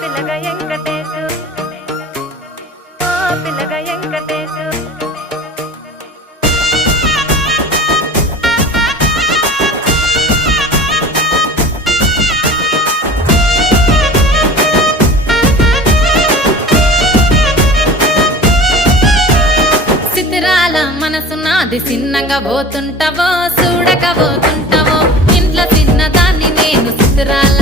పిల్లగా వెంకటేశు పిల్లగా వెంకటేశు సితిరాల మనసు నాది చిన్నగా పోతుంటావో చూడక పోతుంటావో ఇంట్లో చిన్నదాన్ని నేను సితిరాల